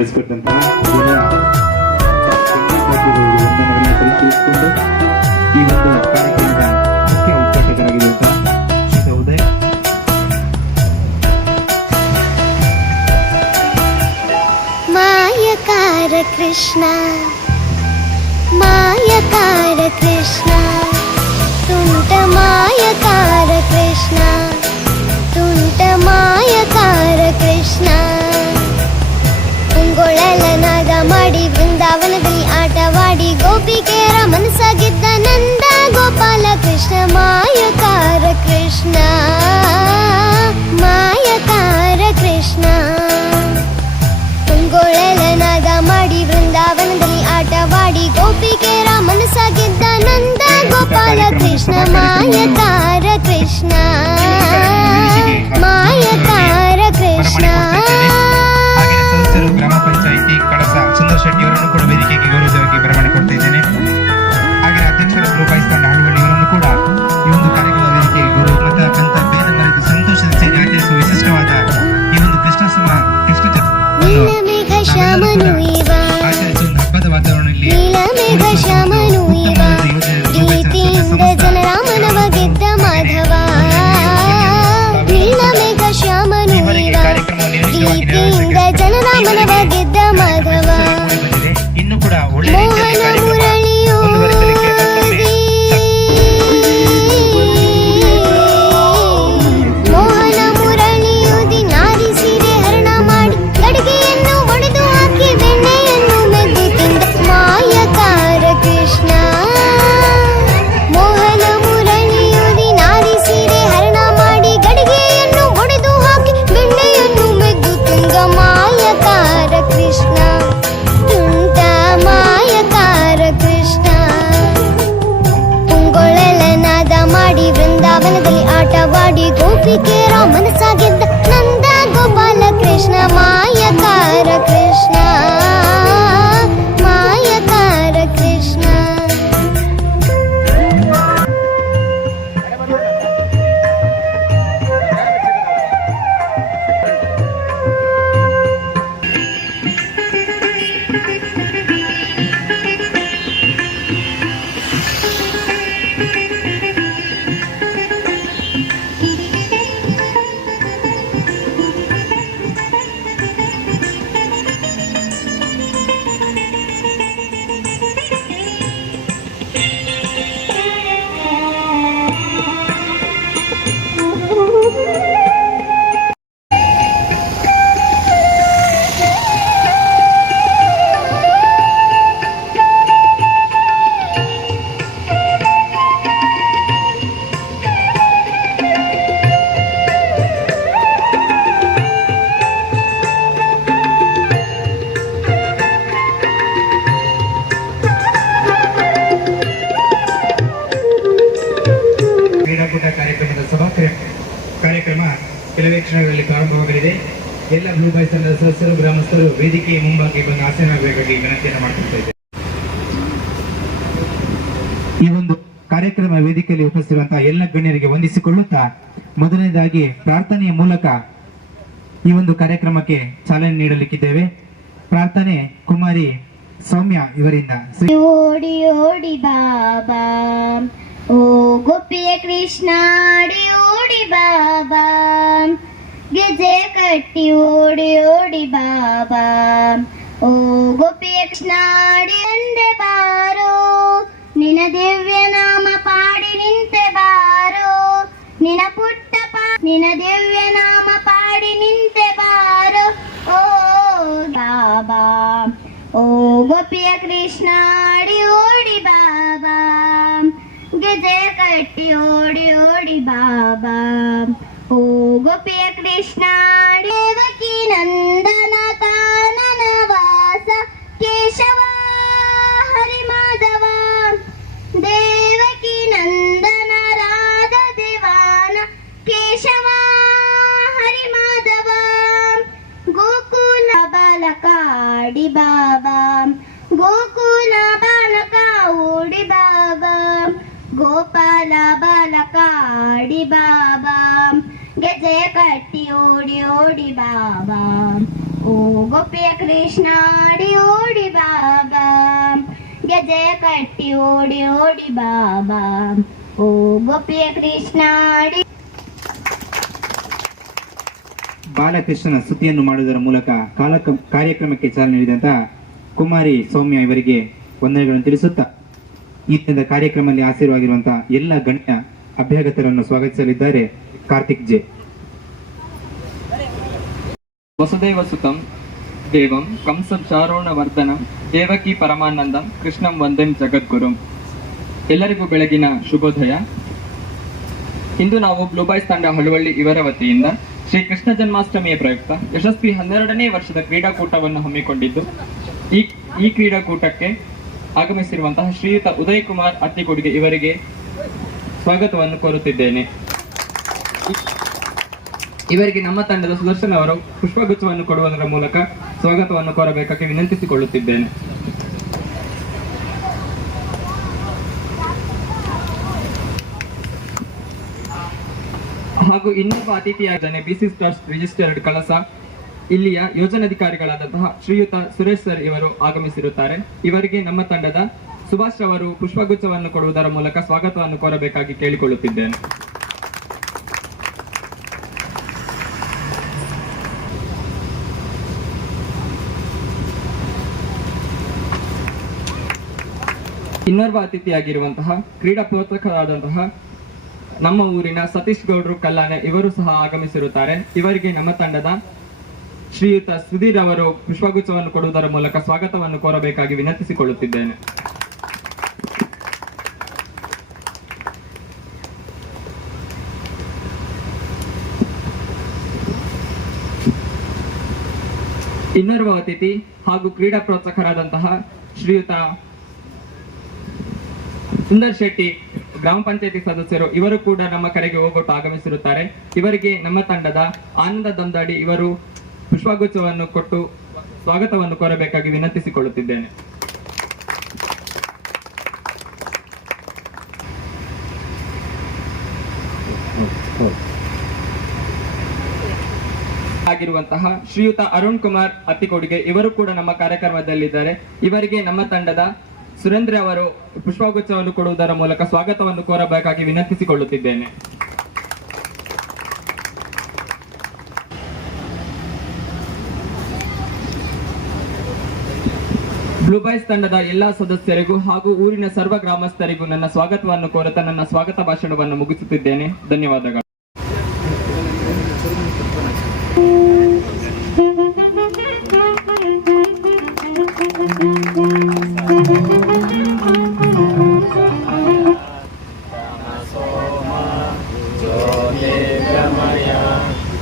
ನಡೆಸಿಕೊಟ್ಟಂತಹ ಎಲ್ಲ ಗಣ್ಯಪಾತ್ರಗಳಿಗೆ ವಂದನೆಗಳನ್ನು ಸಲ್ಲಿಸಿಕೊಂಡು ಈ ಒಂದು ಕಾರ್ಯಕ್ರಮದ ಮುಖ್ಯ ಉದ್ಘಾಟಕರಾಗಿರುವಂತಹ ಶ್ರೀ ಉದಯ್ ಮಾಯಕಾರ ಕೃಷ್ಣ ಮಾಯಕಾರ ಕೃಷ್ಣ ತುಂಟ ಮಾಯಕಾರ ಕೃಷ್ಣ ತುಂಟ ಮಾಯಕಾರ ಆಟವಾಡಿ ಗೋಪಿಕೆಯರ ಮನಸ್ಸಾಗಿದ್ದ ನಂದ ಗೋಪಾಲ ಕೃಷ್ಣ ಮಾಯಕಾರ ಕೃಷ್ಣ ಮಾಯಕಾರ ಕೃಷ್ಣ ತುಂಗೊಳೆಲನಾದ ಮಾಡಿ ಬೃಂದಾವನದಲ್ಲಿ ಆಟವಾಡಿ ಗೋಪಿಕೆರ ಮನಸ್ಸಾಗಿದ್ದ ನಂದ ಗೋಪಾಲ ಕೃಷ್ಣ ಮಾಯಕಾರ ಕೃಷ್ಣ ಮಾಯಕಾರ ಕ್ಷಣಗಳಲ್ಲಿ ಪ್ರಾರಂಭವಾಗಲಿದೆ. ಎಲ್ಲ ಬ್ಲೂ ತಂಡದ ಸದಸ್ಯರು, ಗ್ರಾಮಸ್ಥರು ವೇದಿಕೆಯ ಮುಂಭಾಗಕ್ಕೆ ಬಂದು ಆಸೀನರಾಗಬೇಕಾಗಿ ವಿನಂತಿಯನ್ನು ಮಾಡ್ಕೊಳ್ತಾ ಇದ್ದೇವೆ ಈ ಒಂದು ಕಾರ್ಯಕ್ರಮ ವೇದಿಕೆಯಲ್ಲಿ ಉಪಸ್ಥಿರುವಂತಹ ಎಲ್ಲ ಗಣ್ಯರಿಗೆ ವಂದಿಸಿಕೊಳ್ಳುತ್ತಾ ಮೊದಲನೇದಾಗಿ ಪ್ರಾರ್ಥನೆಯ ಮೂಲಕ ಈ ಒಂದು ಕಾರ್ಯಕ್ರಮಕ್ಕೆ ಚಾಲನೆ ನೀಡಲಿಕ್ಕಿದ್ದೇವೆ. ಪ್ರಾರ್ಥನೆ ಕುಮಾರಿ ಸೌಮ್ಯ ಇವರಿಂದ. ಓಡಿ ಓಡಿ ಬಾಬಾ, ಓ ಗೋಪಿಯ ಕೃಷ್ಣ ಓಡಿ ಬಾಬಾ ಗೆಜೆ ಕಟ್ಟಿ ಓಡಿ ಓಡಿ ಬಾಬಾ. ಓ ಗೋಪಿಯ ಕೃಷ್ಣಾಡಿ ಎಂದೆ ಬಾರೋ. ನಿನ ದಿವ್ಯ ನಾಮ ಪಾಡಿ ನಿಂತೆ ಬಾರೋ. ನಿನ ಪುಟ್ಟ ಪಾ ನಿನ ದಿವ್ಯ ನಾಮ ಪಾಡಿ ನಿಂತೆ ಬಾರೋ. ಓ ಬಾಬಾ. ಓ ಗೋಪಿಯ ಕೃಷ್ಣಾಡಿ ಓಡಿ ಬಾಬಾ. ಗೆಜೆ ಕಟ್ಟಿ ಓಡಿ ಓಡಿ ಬಾಬಾ. गोप्यकृष्णादेवकीनन्दनकानवास केशव ಕೃಷ್ಣ ಆಡಿ ಓಡಿ ಬಾಬಾ. ಗೆಜೆ ಕಟ್ಟಿ ಓಡಿ ಓಡಿ ಬಾಬಾ. ಓ ಗೋಪಿಯ ಕೃಷ್ಣ ಆಡಿ ಬಾಲಕೃಷ್ಣನ ಸ್ತುತಿಯನ್ನು ಮಾಡುವುದರ ಮೂಲಕ ಕಾಲ ಕಾರ್ಯಕ್ರಮಕ್ಕೆ ಚಾಲನೆ ನೀಡಿದಂತಹ ಕುಮಾರಿ ಸೌಮ್ಯ ಇವರಿಗೆ ವಂದನೆಗಳನ್ನು ತಿಳಿಸುತ್ತಾ ಈ ದಿನದ ಕಾರ್ಯಕ್ರಮದಲ್ಲಿ ಆಶೀರ್ವಾಗಿರುವಂತಹ ಎಲ್ಲ ಗಣ್ಯ ಅಭ್ಯಾಗತರನ್ನು ಸ್ವಾಗತಿಸಲಿದ್ದಾರೆ ಕಾರ್ತಿಕ್ ಜೆ. ವಸುದೈವ ಸುತಂ ದೇವಂ ಕಂಸಚಾರೋಣವರ್ಧನಂ ದೇವಕಿ ಪರಮಾನಂದಂ ಕೃಷ್ಣಂ ವಂದಂ ಜಗದ್ಗುರುಂ ಎಲ್ಲರಿಗೂ ಬೆಳಗಿನ ಶುಭೋದಯ ಇಂದು ನಾವು ಬ್ಲೂ ಬಾಯ್ಸ್ ತಂಡ ಹಳುವಳ್ಳಿ ಇವರ ವತಿಯಿಂದ ಶ್ರೀ ಕೃಷ್ಣ ಜನ್ಮಾಷ್ಟಮಿಯ ಪ್ರಯುಕ್ತ ಯಶಸ್ವಿ ಹನ್ನೆರಡನೇ ವರ್ಷದ ಕ್ರೀಡಾಕೂಟವನ್ನು ಹಮ್ಮಿಕೊಂಡಿದ್ದು ಈ ಈ ಕ್ರೀಡಾಕೂಟಕ್ಕೆ ಆಗಮಿಸಿರುವಂತಹ ಶ್ರೀಯುತ ಉದಯ್ ಕುಮಾರ್ ಇವರಿಗೆ ಸ್ವಾಗತವನ್ನು ಕೋರುತ್ತಿದ್ದೇನೆ ಇವರಿಗೆ ನಮ್ಮ ತಂಡದ ಸುದರ್ಶನ್ ಅವರು ಪುಷ್ಪಗುಚ್ಛವನ್ನು ಕೊಡುವುದರ ಮೂಲಕ ಸ್ವಾಗತವನ್ನು ಕೋರಬೇಕಾಗಿ ವಿನಂತಿಸಿಕೊಳ್ಳುತ್ತಿದ್ದೇನೆ. ಹಾಗೂ ಇನ್ನೊಬ್ಬ ಅತಿಥಿಯಾಗಿದ್ದಾನೆ ಬಿಸಿ ಟ್ರಸ್ಟ್ ರಿಜಿಸ್ಟರ್ಡ್ ಕಳಸ ಇಲ್ಲಿಯ ಯೋಜನಾಧಿಕಾರಿಗಳಾದಂತಹ ಶ್ರೀಯುತ ಸುರೇಶ್ ಸರ್ ಇವರು ಆಗಮಿಸಿರುತ್ತಾರೆ. ಇವರಿಗೆ ನಮ್ಮ ತಂಡದ ಸುಭಾಷ್ ಅವರು ಪುಷ್ಪಗುಚ್ಛವನ್ನು ಕೊಡುವುದರ ಮೂಲಕ ಸ್ವಾಗತವನ್ನು ಕೋರಬೇಕಾಗಿ ಕೇಳಿಕೊಳ್ಳುತ್ತಿದ್ದೇನೆ. ಇನ್ನೋರ್ವ ಅತಿಥಿಯಾಗಿರುವಂತಹ ಕ್ರೀಡಾ ಪ್ರೋತ್ಸಾಹಕರಾದಂತಹ ನಮ್ಮ ಊರಿನ ಸತೀಶ್ ಗೌಡ್ರು ಕಲ್ಲಾನೆ ಇವರು ಸಹ ಆಗಮಿಸಿರುತ್ತಾರೆ. ಇವರಿಗೆ ನಮ್ಮ ತಂಡದ ಶ್ರೀಯುತ ಸುಧೀರ್ ಅವರು ಪುಷ್ಪಗುಚ್ಛವನ್ನು ಕೊಡುವುದರ ಮೂಲಕ ಸ್ವಾಗತವನ್ನು ಕೋರಬೇಕಾಗಿ ವಿನಂತಿಸಿಕೊಳ್ಳುತ್ತಿದ್ದೇನೆ. ಇನ್ನರ್ವ ಅತಿಥಿ ಹಾಗೂ ಕ್ರೀಡಾ ಪ್ರೋತ್ಸಾಹಕರಾದಂತಹ ಶ್ರೀಯುತ ಸುಂದರ್ ಶೆಟ್ಟಿ, ಗ್ರಾಮ ಪಂಚಾಯತಿ ಸದಸ್ಯರು, ಇವರು ಕೂಡ ನಮ್ಮ ಕರೆಗೆ ಹೋಗೊಟ್ಟು ಆಗಮಿಸಿರುತ್ತಾರೆ. ಇವರಿಗೆ ನಮ್ಮ ತಂಡದ ಆನಂದ ದಂದಾಡಿ ಇವರು ಪುಷ್ಪಗುಚ್ಛವನ್ನು ಕೊಟ್ಟು ಸ್ವಾಗತವನ್ನು ಕೋರಬೇಕಾಗಿ ವಿನಂತಿಸಿಕೊಳ್ಳುತ್ತಿದ್ದೇನೆ. ಆಗಿರುವಂತಹ ಶ್ರೀಯುತ ಅರುಣ್ ಕುಮಾರ್ ಅತ್ತಿಕೋಡಿಗೆ ಇವರು ಕೂಡ ನಮ್ಮ ಕಾರ್ಯಕ್ರಮದಲ್ಲಿದ್ದಾರೆ. ಇವರಿಗೆ ನಮ್ಮ ತಂಡದ ಸುರೇಂದ್ರ ಅವರು ಪುಷ್ಪಗುಚ್ಛವನ್ನು ಕೊಡುವುದರ ಮೂಲಕ ಸ್ವಾಗತವನ್ನು ಕೋರಬೇಕಾಗಿ ವಿನಂತಿಸಿಕೊಳ್ಳುತ್ತಿದ್ದೇನೆ. ಬ್ಲೂಬೈಸ್ ತಂಡದ ಎಲ್ಲಾ ಸದಸ್ಯರಿಗೂ ಹಾಗೂ ಊರಿನ ಸರ್ವ ಗ್ರಾಮಸ್ಥರಿಗೂ ನನ್ನ ಸ್ವಾಗತವನ್ನು ಕೋರುತ್ತಾ ನನ್ನ ಸ್ವಾಗತ ಭಾಷಣವನ್ನು ಮುಗಿಸುತ್ತಿದ್ದೇನೆ. ಧನ್ಯವಾದಗಳು.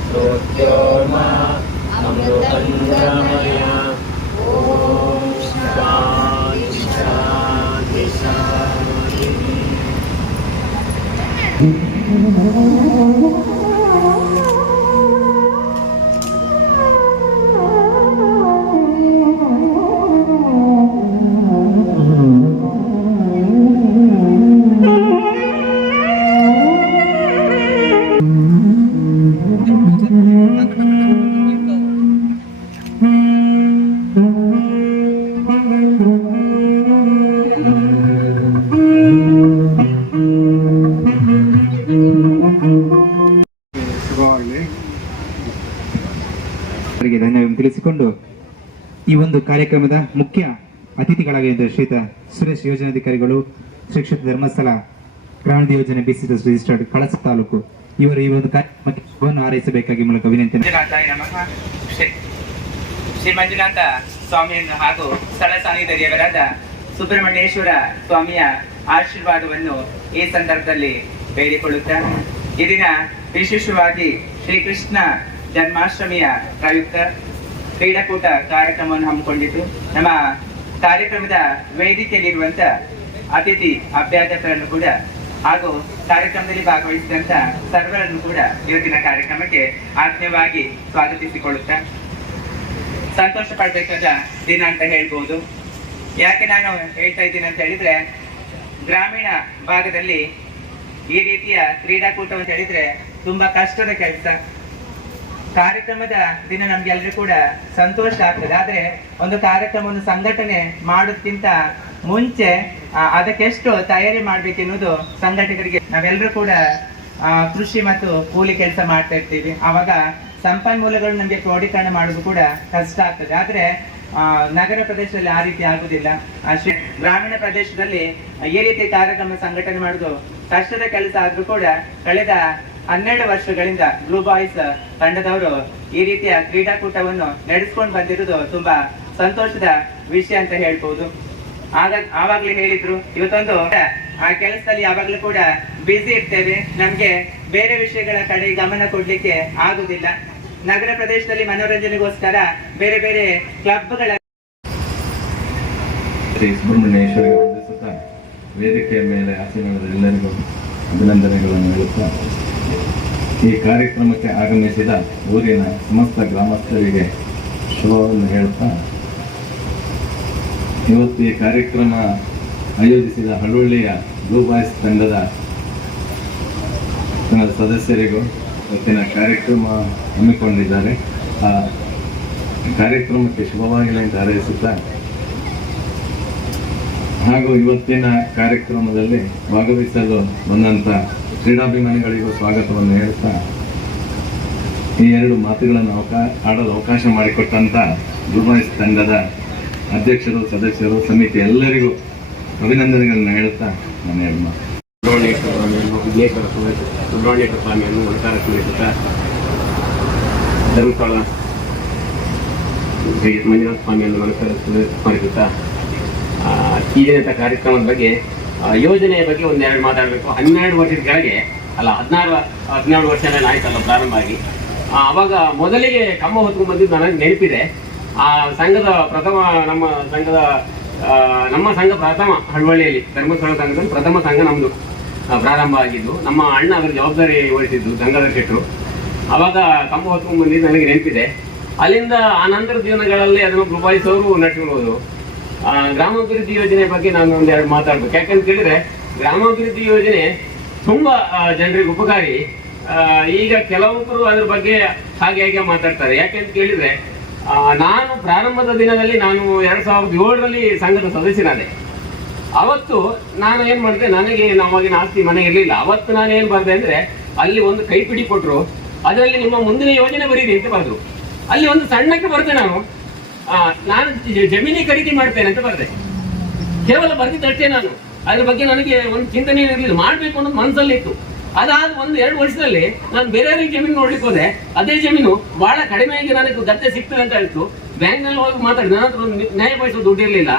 स्तोत्योर्मा अमृतङ्गमय ಈ ಒಂದು ಕಾರ್ಯಕ್ರಮದ ಮುಖ್ಯ ಅತಿಥಿಗಳಾಗಿದ್ದ ಶ್ರೀತ ಸುರೇಶ್ ಯೋಜನಾಧಿಕಾರಿಗಳು ಶಿಕ್ಷಕ ಧರ್ಮಸ್ಥಳ ಗ್ರಾಮೀಣ ಯೋಜನೆ ಬಿಸಿ ರಿಜಿಸ್ಟರ್ಡ್ ಕಳಸ ತಾಲೂಕು. ಇವರು ಈ ಒಂದು ಕಾರ್ಯಕ್ರಮಕ್ಕೆ ಶುಭವನ್ನು ಹಾರೈಸಬೇಕಾಗಿ ಮೂಲಕ ವಿನಂತಿ ಶ್ರೀ ಮಂಜುನಾಥ ಸ್ವಾಮಿಯನ್ನು ಹಾಗೂ ಸ್ಥಳ ಸಾನ್ನಿಧ್ಯದೇವರಾದ ಸುಬ್ರಹ್ಮಣ್ಯೇಶ್ವರ ಸ್ವಾಮಿಯ ಆಶೀರ್ವಾದವನ್ನು ಈ ಸಂದರ್ಭದಲ್ಲಿ ಬೇಡಿಕೊಳ್ಳುತ್ತಾ ಈ ದಿನ ವಿಶೇಷವಾಗಿ ಶ್ರೀಕೃಷ್ಣ ಜನ್ಮಾಷ್ಟಮಿಯ ಪ್ರಯುಕ್ತ ಕ್ರೀಡಾಕೂಟ ಕಾರ್ಯಕ್ರಮವನ್ನು ಹಮ್ಮಿಕೊಂಡಿದ್ದು, ನಮ್ಮ ಕಾರ್ಯಕ್ರಮದ ವೇದಿಕೆಯಲ್ಲಿರುವಂತ ಅತಿಥಿ ಅಭ್ಯಾಸಕರನ್ನು ಕೂಡ ಹಾಗೂ ಕಾರ್ಯಕ್ರಮದಲ್ಲಿ ಭಾಗವಹಿಸಿದಂತ ಸರ್ವರನ್ನು ಕೂಡ ಇವತ್ತಿನ ಕಾರ್ಯಕ್ರಮಕ್ಕೆ ಆತ್ಮೀಯವಾಗಿ ಸ್ವಾಗತಿಸಿಕೊಳ್ಳುತ್ತಾ ಸಂತೋಷ ಪಡಬೇಕಾದ ದಿನ ಅಂತ ಹೇಳ್ಬೋದು. ಯಾಕೆ ನಾನು ಹೇಳ್ತಾ ಇದ್ದೀನಿ ಅಂತ ಹೇಳಿದ್ರೆ, ಗ್ರಾಮೀಣ ಭಾಗದಲ್ಲಿ ಈ ರೀತಿಯ ಕ್ರೀಡಾಕೂಟ ಅಂತ ಹೇಳಿದ್ರೆ ತುಂಬಾ ಕಷ್ಟದ ಕೆಲಸ. ಕಾರ್ಯಕ್ರಮದ ದಿನ ನಮ್ಗೆ ಎಲ್ರಿಗೂ ಕೂಡ ಸಂತೋಷ ಆಗ್ತದೆ. ಆದ್ರೆ ಒಂದು ಕಾರ್ಯಕ್ರಮವನ್ನು ಸಂಘಟನೆ ಮಾಡೋದಕ್ಕಿಂತ ಮುಂಚೆ ಅದಕ್ಕೆಷ್ಟು ತಯಾರಿ ಮಾಡ್ಬೇಕೆನ್ನುವುದು ಸಂಘಟಕರಿಗೆ ನಾವೆಲ್ಲರೂ ಕೂಡ ಕೃಷಿ ಮತ್ತು ಕೂಲಿ ಕೆಲಸ ಮಾಡ್ತಾ ಇರ್ತೀವಿ. ಆವಾಗ ಸಂಪನ್ಮೂಲಗಳು ನಮಗೆ ಕ್ರೋಢೀಕರಣ ಮಾಡೋದು ಕೂಡ ಕಷ್ಟ ಆಗ್ತದೆ. ಆದ್ರೆ ನಗರ ಪ್ರದೇಶದಲ್ಲಿ ಆ ರೀತಿ ಆಗುದಿಲ್ಲ. ಅಷ್ಟೇ ಗ್ರಾಮೀಣ ಪ್ರದೇಶದಲ್ಲಿ ಈ ರೀತಿ ಕಾರ್ಯಕ್ರಮ, ಸಂಘಟನೆ ಮಾಡೋದು ಕಷ್ಟದ ಕೆಲಸ ಆದ್ರೂ ಕೂಡ ಕಳೆದ ಹನ್ನೆರಡು ವರ್ಷಗಳಿಂದ ಬ್ಲೂ ಬಾಯ್ಸ್ ತಂಡದವರು ಈ ರೀತಿಯ ಕ್ರೀಡಾಕೂಟವನ್ನು ನಡೆಸ್ಕೊಂಡು ಬಂದಿರುವುದು ತುಂಬಾ ಸಂತೋಷದ ವಿಷಯ ಅಂತ ಹೇಳ್ಬೋದು. ಆಗ ಆವಾಗ್ಲೇ ಹೇಳಿದ್ರು, ಇವತ್ತೊಂದು ಆ ಕೆಲಸದಲ್ಲಿ ಯಾವಾಗ್ಲೂ ಕೂಡ ಬ್ಯುಸಿ ಇರ್ತೇವೆ. ನಮ್ಗೆ ಬೇರೆ ವಿಷಯಗಳ ಕಡೆ ಗಮನ ಕೊಡ್ಲಿಕ್ಕೆ ಆಗುದಿಲ್ಲ. ನಗರ ಪ್ರದೇಶದಲ್ಲಿ ಮನೋರಂಜನೆಗೋಸ್ಕರ ಬೇರೆ ಬೇರೆ ಕ್ಲಬ್ಗಳ ವೇದಿಕೆಯ ಮೇಲೆ ಆಸೀನರಾದ ಎಲ್ಲರಿಗೂ ಅಭಿನಂದನೆಗಳನ್ನು ಹೇಳುತ್ತಾ ಈ ಕಾರ್ಯಕ್ರಮಕ್ಕೆ ಆಗಮಿಸಿದ ಊರಿನ ಸಮಸ್ತ ಗ್ರಾಮಸ್ಥರಿಗೆ ಶುಭವನ್ನು ಹೇಳ್ತಾ ಇವತ್ತು ಈ ಕಾರ್ಯಕ್ರಮ ಆಯೋಜಿಸಿದ ಹಳ್ಳುಳ್ಳಿಯ ಬ್ಲೂ ಬಾಯ್ಸ್ ತಂಡದ ತಂಡದ ಸದಸ್ಯರಿಗೂ ಇವತ್ತಿನ ಕಾರ್ಯಕ್ರಮ ಹಮ್ಮಿಕೊಂಡಿದ್ದಾರೆ. ಆ ಕಾರ್ಯಕ್ರಮಕ್ಕೆ ಶುಭವಾಗಲಿ ಅಂತ ಹಾರೈಸುತ್ತಾ, ಹಾಗೂ ಇವತ್ತಿನ ಕಾರ್ಯಕ್ರಮದಲ್ಲಿ ಭಾಗವಹಿಸಲು ಬಂದಂತ ಕ್ರೀಡಾಭಿಮಾನಿಗಳಿಗೂ ಸ್ವಾಗತವನ್ನು ಹೇಳುತ್ತಾ ಈ ಎರಡು ಮಾತುಗಳನ್ನು ಅವಕಾ ಆಡಲು ಅವಕಾಶ ಮಾಡಿಕೊಟ್ಟಂತ ದುಬಾಯ್ಸ್ ತಂಡದ ಅಧ್ಯಕ್ಷರು ಸದಸ್ಯರು ಸಮಿತಿ ಎಲ್ಲರಿಗೂ ಅಭಿನಂದನೆಗಳನ್ನು ಹೇಳುತ್ತಾ ನಾನು ಎರಡು ಮಾತು. ಸ್ವಾಮಿಯನ್ನು ಧರ್ಮಸ್ಥಳ ಮಂಜುನಾಥ ಸ್ವಾಮಿಯನ್ನು ಆ, ಈ ಕಾರ್ಯಕ್ರಮದ ಬಗ್ಗೆ ಯೋಜನೆಯ ಬಗ್ಗೆ ಒಂದೆರಡು ಮಾತಾಡಬೇಕು. ಹನ್ನೆರಡು ವರ್ಷದ ಕೆಳಗೆ ಅಲ್ಲ ಹದಿನಾರು ಹದಿನೇಳು ವರ್ಷನೇ ಆಯ್ತಲ್ಲ ಪ್ರಾರಂಭ ಆಗಿ. ಅವಾಗ ಮೊದಲಿಗೆ ಕಂಬ ಹೊತ್ಕೊಂಡು ಬಂದಿದ್ದು ನನಗೆ ನೆನಪಿದೆ. ಆ ಸಂಘದ ಪ್ರಥಮ ನಮ್ಮ ಸಂಘದ ನಮ್ಮ ಸಂಘ ಪ್ರಥಮ ಹಳ್ವಳ್ಳಿಯಲ್ಲಿ ಧರ್ಮಸ್ಥಳ ಸಂಘದಲ್ಲಿ ಪ್ರಥಮ ಸಂಘ ನಮ್ಮದು ಪ್ರಾರಂಭ ಆಗಿದ್ದು ನಮ್ಮ ಅಣ್ಣ ಅದರ ಜವಾಬ್ದಾರಿ ವಹಿಸಿದ್ದು ಸಂಘದ ಶೆಟ್ಟರು ಅವಾಗ ಕಂಬ ಹೊತ್ಕೊಂಡು ಬಂದಿದ್ದು ನನಗೆ ನೆನಪಿದೆ. ಅಲ್ಲಿಂದ ಆ ನಂತರ ದಿನಗಳಲ್ಲಿ ಅದನ್ನು ಪ್ರಭಾವಿಸೋರು ಆ, ಗ್ರಾಮಾಭಿವೃದ್ಧಿ ಯೋಜನೆ ಬಗ್ಗೆ ನಾನು ಒಂದೆರಡು ಮಾತಾಡ್ಬೇಕು. ಯಾಕಂತ ಹೇಳಿದ್ರೆ ಗ್ರಾಮಾಭಿವೃದ್ಧಿ ಯೋಜನೆ ತುಂಬಾ ಜನರಿಗೆ ಉಪಕಾರಿ. ಈಗ ಕೆಲವೊಬ್ಬರು ಅದ್ರ ಬಗ್ಗೆ ಹಾಗೆ ಹಾಗೆ ಮಾತಾಡ್ತಾರೆ. ಯಾಕೆಂತ ಕೇಳಿದ್ರೆ ನಾನು ಪ್ರಾರಂಭದ ದಿನದಲ್ಲಿ ನಾನು ಎರಡ್ ಸಾವಿರದ ಏಳರಲ್ಲಿ ಸಂಘದ ಸದಸ್ಯನಾದೆ. ಅವತ್ತು ನಾನು ಏನ್ ಮಾಡಿದೆ, ನನಗೆ ನಮಗಿನ ಆಸ್ತಿ ಮನೆ ಇರಲಿಲ್ಲ. ಅವತ್ತು ನಾನು ಏನ್ ಬರ್ದೆ ಅಂದ್ರೆ, ಅಲ್ಲಿ ಒಂದು ಕೈಪಿಡಿ ಕೊಟ್ಟರು ಅದರಲ್ಲಿ ನಿಮ್ಮ ಮುಂದಿನ ಯೋಜನೆ ಬರೀರಿ ಅಂತ ಬರೆದ್ರು ಅಲ್ಲಿ ಒಂದು ಸಣ್ಣಕ್ಕೆ ಬರ್ದೆ ನಾನು. ನಾನು ಜಮೀನಿ ಖರೀದಿ ಮಾಡ್ತೇನೆ ಅಂತ ಬರ್ದೆ. ಕೇವಲ ಬರ್ದಿದ್ದಷ್ಟೇ ನಾನು. ಅದ್ರ ಬಗ್ಗೆ ನನಗೆ ಒಂದು ಚಿಂತನೆ ಇರಲಿಲ್ಲ. ಮಾಡ್ಬೇಕು ಅನ್ನೋದು ಮನಸ್ಸಲ್ಲಿ ಇತ್ತು ಅದಾದ ಒಂದು ಎರಡು ವರ್ಷದಲ್ಲಿ ನಾನು ಬೇರೆಯವರಿಗೆ ಜಮೀನು ನೋಡ್ಲಿಕ್ಕೆ ಹೋದೆ. ಅದೇ ಜಮೀನು ಬಹಳ ಕಡಿಮೆಯಾಗಿ ನನಗೆ ಗದ್ದೆ ಸಿಗ್ತದೆ ಅಂತ ಹೇಳ್ತು. ಬ್ಯಾಂಕ್ನಲ್ಲಿ ಹೋಗಿ ಮಾತಾಡಿ ನನ್ನ ಹತ್ರ ನ್ಯಾಯ ದುಡ್ಡು ಇರಲಿಲ್ಲ.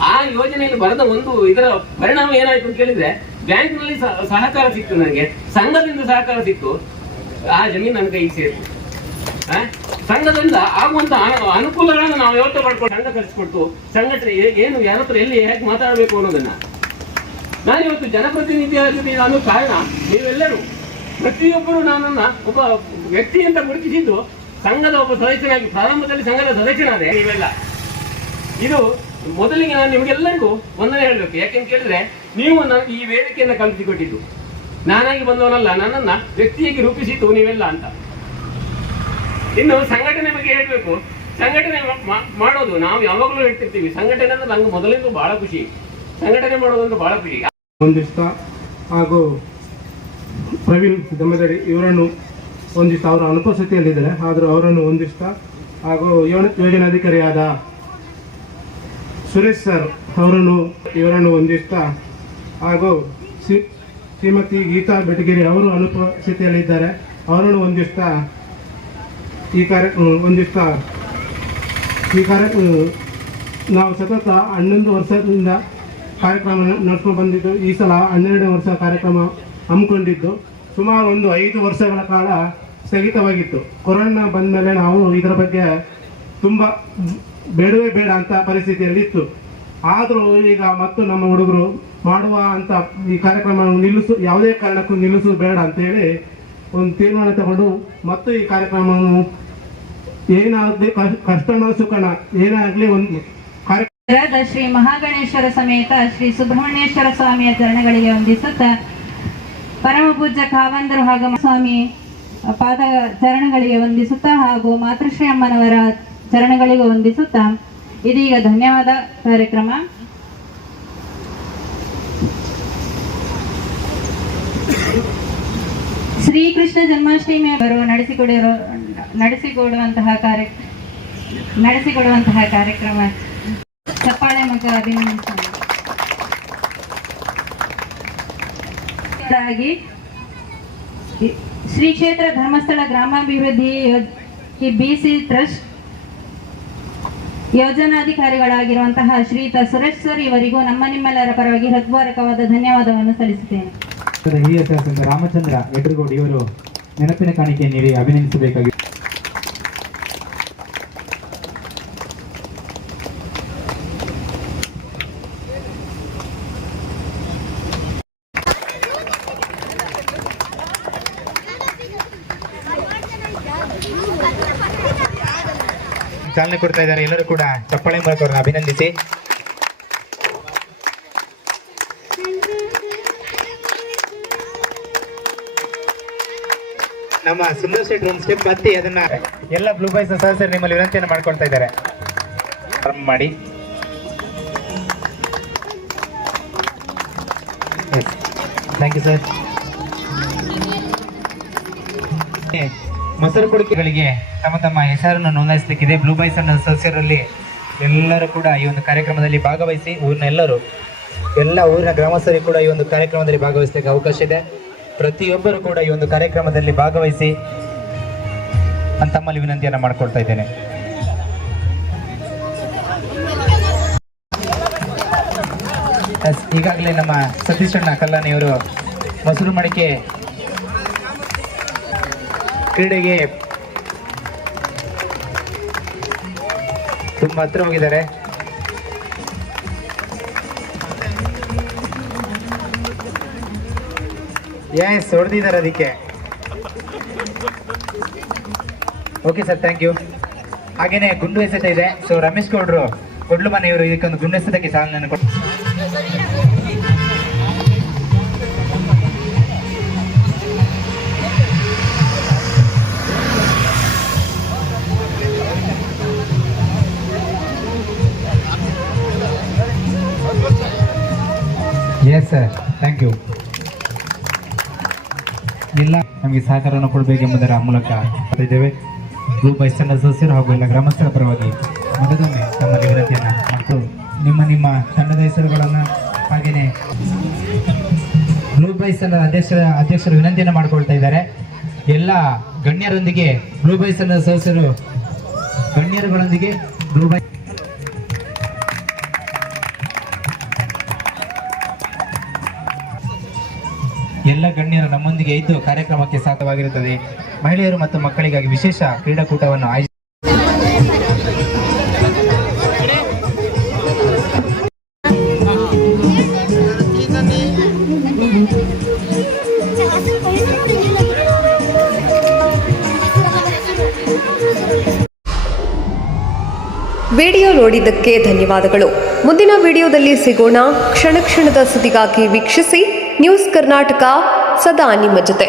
ಆ ಯೋಜನೆಯಲ್ಲಿ ಬರೆದ ಒಂದು ಇದರ ಪರಿಣಾಮ ಏನಾಯ್ತು ಅಂತ ಕೇಳಿದ್ರೆ, ಬ್ಯಾಂಕ್ನಲ್ಲಿ ನಲ್ಲಿ ಸಹಕಾರ ಸಿಕ್ತು ನನಗೆ. ಸಂಘದಿಂದ ಸಹಕಾರ ಸಿಕ್ತು. ಆ ಜಮೀನು ನನ್ನ ಕೈಗೆ ಸೇರಿತು? ಸಂಘದಿಂದ ಆಗುವಂತ ಅನು- ಅನುಕೂಲಗಳನ್ನು ನಾವು ಯಾವತ್ತೂ ಪಡ್ಕೊಂಡು ಸಂಘ ಕಲಿಸ್ಕೊಟ್ಟು ಸಂಘಟನೆ ಏನು ಯಾರ ಹತ್ರ ಎಲ್ಲಿ ಹೇಗೆ ಮಾತಾಡಬೇಕು ಅನ್ನೋದನ್ನ. ನಾನು ಇವತ್ತು ಜನಪ್ರತಿನಿಧಿಯಾಗಿ ನಾನು ಕಾರಣ ನೀವೆಲ್ಲರೂ ಪ್ರತಿಯೊಬ್ಬರು ನನ್ನನ್ನ ಒಬ್ಬ ವ್ಯಕ್ತಿ ಅಂತ ಗುರುತಿಸಿದ್ದು ಸಂಘದ ಒಬ್ಬ ಸದಸ್ಯನಾಗಿ, ಪ್ರಾರಂಭದಲ್ಲಿ ಸಂಘದ ಸದಸ್ಯನಾದೆ ನೀವೆಲ್ಲ. ಇದು ಮೊದಲಿಗೆ ನಾನು ನಿಮಗೆಲ್ಲರಿಗೂ ಒಂದನೇ ಹೇಳಬೇಕು. ಯಾಕೆಂತ ಕೇಳಿದ್ರೆ ನೀವು ನನಗೆ ಈ ವೇದಿಕೆಯನ್ನು ಕಲ್ಪಿಸಿಕೊಟ್ಟಿದ್ದು. ನಾನಾಗಿ ಬಂದವನಲ್ಲ, ನನ್ನನ್ನ ವ್ಯಕ್ತಿಯಾಗಿ ರೂಪಿಸಿದ್ದು ನೀವೆಲ್ಲ ಅಂತ. ಇನ್ನು ಸಂಘಟನೆ ಬಗ್ಗೆ ಹೇಳಬೇಕು. ಸಂಘಟನೆ ಮಾಡೋದು ನಾವು ಯಾವಾಗಲೂ ಹೇಳ್ತಿರ್ತೀವಿ. ಸಂಘಟನೆ ಅಂದ್ರೆ ನಂಗೆ ಮೊದಲಿಂದ ಬಹಳ ಖುಷಿ. ಸಂಘಟನೆ ಮಾಡೋದು ಅಂದ್ರೆ ಬಹಳ ಖುಷಿ. ಒಂದಿಷ್ಟ ಹಾಗೂ ಪ್ರವೀಣ್ ದಮ್ಮದಡಿ ಇವರನ್ನು ಒಂದಿಷ್ಟು ಅವರ ಅನುಪಸ್ಥಿತಿಯಲ್ಲಿದ್ದಾರೆ. ಆದರೂ ಅವರನ್ನು ಒಂದಿಷ್ಟ ಹಾಗೂ ಯೋಜನಾಧಿಕಾರಿಯಾದ ಸುರೇಶ್ ಸರ್ ಅವರನ್ನು ಇವರನ್ನು ಒಂದಿಷ್ಟ ಹಾಗೂ ಶ್ರೀ- ಶ್ರೀಮತಿ ಗೀತಾ ಬೆಟಗಿರಿ ಅವರು ಅನುಪಸ್ಥಿತಿಯಲ್ಲಿದ್ದಾರೆ. ಅವರನ್ನು ಹೊಂದಿಸ್ತಾ ಈ ಕಾರ್ಯ ಒಂದಿಷ್ಟು. ಈ ಕಾರ್ಯ ನಾವು ಸತತ ಹನ್ನೊಂದು ವರ್ಷದಿಂದ ಕಾರ್ಯಕ್ರಮ ನಡ್ಕೊಂಡು ಬಂದಿದ್ದು. ಈ ಸಲ ಹನ್ನೆರಡನೇ ವರ್ಷ ಕಾರ್ಯಕ್ರಮ ಹಮ್ಮಿಕೊಂಡಿದ್ದು. ಸುಮಾರು ಒಂದು ಐದು ವರ್ಷಗಳ ಕಾಲ ಸ್ಥಗಿತವಾಗಿತ್ತು. ಕೊರೋನಾ ಬಂದ ಮೇಲೆ ನಾವು ಇದರ ಬಗ್ಗೆ ತುಂಬ ಬೇಡವೇ ಬೇಡ ಅಂತ ಪರಿಸ್ಥಿತಿಯಲ್ಲಿ ಇತ್ತು. ಆದರೂ ಈಗ ಮತ್ತು ನಮ್ಮ ಹುಡುಗರು ಮಾಡುವ ಅಂತ ಈ ಕಾರ್ಯಕ್ರಮ ನಿಲ್ಲಿಸು ಯಾವುದೇ ಕಾರಣಕ್ಕೂ ನಿಲ್ಲಿಸೋದು ಬೇಡ ಅಂತೇಳಿ ಒಂದು ತೀರ್ಮಾನ ತಗೊಂಡು ಮತ್ತು ಈ ಕಾರ್ಯಕ್ರಮವನ್ನು ಏನಾಗಲಿ ಕಷ್ಟನೋ ಸುಖಣ ಏನಾಗಲಿ ಒಂದು ಶ್ರೀ ಮಹಾಗಣೇಶ್ವರ ಸಮೇತ ಶ್ರೀ ಸುಬ್ರಹ್ಮಣ್ಯೇಶ್ವರ ಸ್ವಾಮಿಯ ಚರಣಗಳಿಗೆ ವಂದಿಸುತ್ತಾ ಪರಮ ಪೂಜ್ಯ ಕಾವಂದರು ಹಾಗೂ ಸ್ವಾಮಿ ಪಾದ ಚರಣಗಳಿಗೆ ವಂದಿಸುತ್ತಾ ಹಾಗೂ ಮಾತೃಶ್ರೀ ಅಮ್ಮನವರ ಚರಣಗಳಿಗೆ ವಂದಿಸುತ್ತಾ ಇದೀಗ ಧನ್ಯವಾದ ಕಾರ್ಯಕ್ರಮ. ಶ್ರೀಕೃಷ್ಣ ಜನ್ಮಾಷ್ಟಮಿ ಅವರು ನಡೆಸಿಕೊಡಿರೋ ನಡೆಸಿಕೊಡುವಂತಹ ಕಾರ್ಯ ನಡೆಸಿಕೊಡುವಂತಹ ಕಾರ್ಯಕ್ರಮ. ಚಪ್ಪಾಳೆ ಮತ್ತು ಅಭಿನಂದಿಸಿ ಶ್ರೀ ಕ್ಷೇತ್ರ ಧರ್ಮಸ್ಥಳ ಗ್ರಾಮಾಭಿವೃದ್ಧಿ ಬಿಸಿ ಟ್ರಸ್ಟ್ ಯೋಜನಾಧಿಕಾರಿಗಳಾಗಿರುವಂತಹ ಶ್ರೀಯುತ ಸುರೇಶ್ ಸರ್ ಇವರಿಗೂ ನಮ್ಮ ನಿಮ್ಮೆಲ್ಲರ ಪರವಾಗಿ ಹೃತ್ಪೂರ್ವಕವಾದ ಧನ್ಯವಾದವನ್ನು ಸಲ್ಲಿಸುತ್ತೇನೆ. ಹಿರಿಯ ಶಾಸಕ ರಾಮಚಂದ್ರ ಎಡ್ರಗೋಡಿ ಇವರು ನೆನಪಿನ ಕಾಣಿಕೆ ನೀಡಿ ಅಭಿನಂದಿಸಬೇಕಾಗಿದೆ ಚಾಲನೆ ಕೊಡ್ತಾ ಇದ್ದಾರೆ ಎಲ್ಲರೂ ಕೂಡ ಚಪ್ಪಾಳೆ ಮೂಲಕ ಅಭಿನಂದಿಸಿ. ನಮ್ಮ ಸುಂದರ್ ಶೆಟ್ ಒಂದು ಸ್ಟೆಪ್ ಹತ್ತಿ ಅದನ್ನ ಎಲ್ಲ ಬ್ಲೂ ಬಾಯ್ಸ್ ಸದಸ್ಯರು ನಿಮ್ಮಲ್ಲಿ ವಿನಂತಿಯನ್ನು ಮಾಡ್ಕೊಳ್ತಾ ಇದ್ದಾರೆ. ಮಾಡಿ. ಥ್ಯಾಂಕ್ ಯು ಸರ್ ಮೊಸರು ಕುಡಿಕೆಗಳಿಗೆ ತಮ್ಮ ತಮ್ಮ ಹೆಸರನ್ನು ನೋಂದಾಯಿಸಲಿಕ್ಕಿದೆ. ಬ್ಲೂ ಬಾಯ್ಸ್ ಅನ್ನ ಸದಸ್ಯರಲ್ಲಿ ಎಲ್ಲರೂ ಕೂಡ ಈ ಒಂದು ಕಾರ್ಯಕ್ರಮದಲ್ಲಿ ಭಾಗವಹಿಸಿ ಊರಿನ ಎಲ್ಲರೂ ಎಲ್ಲ ಊರಿನ ಗ್ರಾಮಸ್ಥರಿಗೆ ಕೂಡ ಈ ಒಂದು ಕಾರ್ಯಕ್ರಮದಲ್ಲಿ ಭಾಗವಹಿಸಲಿಕ್ಕೆ ಅವಕಾಶ ಇದೆ. ಪ್ರತಿಯೊಬ್ಬರು ಕೂಡ ಈ ಒಂದು ಕಾರ್ಯಕ್ರಮದಲ್ಲಿ ಭಾಗವಹಿಸಿ ಅಂತ ತಮ್ಮಲ್ಲಿ ವಿನಂತಿಯನ್ನು ಮಾಡ್ಕೊಳ್ತಾ ಇದ್ದೇನೆ. ಈಗಾಗಲೇ ನಮ್ಮ ಸತೀಶ್ ಅಣ್ಣ ಕಲ್ಲಾಣಿಯವರು ಮೊಸರು ಮಡಿಕೆ ಕ್ರೀಡೆಗೆ ತುಂಬ ಹತ್ರ ಹೋಗಿದ್ದಾರೆ. ಎಸ್ ಹೊಡೆದಿದ್ದಾರೆ ಅದಕ್ಕೆ. ಓಕೆ ಸರ್ ಥ್ಯಾಂಕ್ ಯು ಹಾಗೇನೆ ಗುಂಡು ಎಸೆತ ಇದೆ. ಸೊ ರಮೇಶ್ ಗೌಡ್ರು, ಕೊಡ್ಲು ಮನೆಯವರು ಇದಕ್ಕೊಂದು ಗುಂಡು ಎಸೆತಕ್ಕೆ ಚಾಲನೆ ಕೊಟ್ಟು ಎಸ್ ಸರ್ ಥ್ಯಾಂಕ್ ಯು ನಮಗೆ ಸಹಕಾರವನ್ನು ಕೊಡಬೇಕೆಂಬುದರ ಮೂಲಕ ಇದ್ದೇವೆ ಬ್ಲೂ ಬೈಸ್ಟನ್ ಸದಸ್ಯರು ಹಾಗೂ ಎಲ್ಲ ಗ್ರಾಮಸ್ಥರ ಪರವಾಗಿ ಮೊದಲೊಮ್ಮೆ ತಮ್ಮ ವಿನಂತಿಯನ್ನು ಮತ್ತು ನಿಮ್ಮ ನಿಮ್ಮ ತಂಡದ ಹೆಸರುಗಳನ್ನು ಹಾಗೆಯೇ ಗ್ರೂಪ್ ಬೈಸ್ ಅಧ್ಯಕ್ಷರ ಅಧ್ಯಕ್ಷರು ವಿನಂತಿಯನ್ನು ಮಾಡಿಕೊಳ್ತಾ ಇದ್ದಾರೆ. ಎಲ್ಲ ಗಣ್ಯರೊಂದಿಗೆ ಬ್ಲೂ ಬೈಸ್ ಸದಸ್ಯರು ಗಣ್ಯರುಗಳೊಂದಿಗೆ ಬ್ಲೂ ಬೈ ಎಲ್ಲ ಗಣ್ಯರು ನಮ್ಮೊಂದಿಗೆ ಇದ್ದು ಕಾರ್ಯಕ್ರಮಕ್ಕೆ ಸಾಧ್ಯವಾಗಿರುತ್ತದೆ. ಮಹಿಳೆಯರು ಮತ್ತು ಮಕ್ಕಳಿಗಾಗಿ ವಿಶೇಷ ಕ್ರೀಡಾಕೂಟವನ್ನು ಆಯೋಜಿಸಿ ವಿಡಿಯೋ ನೋಡಿದ್ದಕ್ಕೆ ಧನ್ಯವಾದಗಳು. ಮುಂದಿನ ವಿಡಿಯೋದಲ್ಲಿ ಸಿಗೋಣ. ಕ್ಷಣ ಕ್ಷಣದ ಸುದ್ದಿಗಾಗಿ ವೀಕ್ಷಿಸಿ. ನ್ಯೂಸ್ ಕರ್ನಾಟಕ ಸದಾ ನಿಮ್ಮ ಜೊತೆ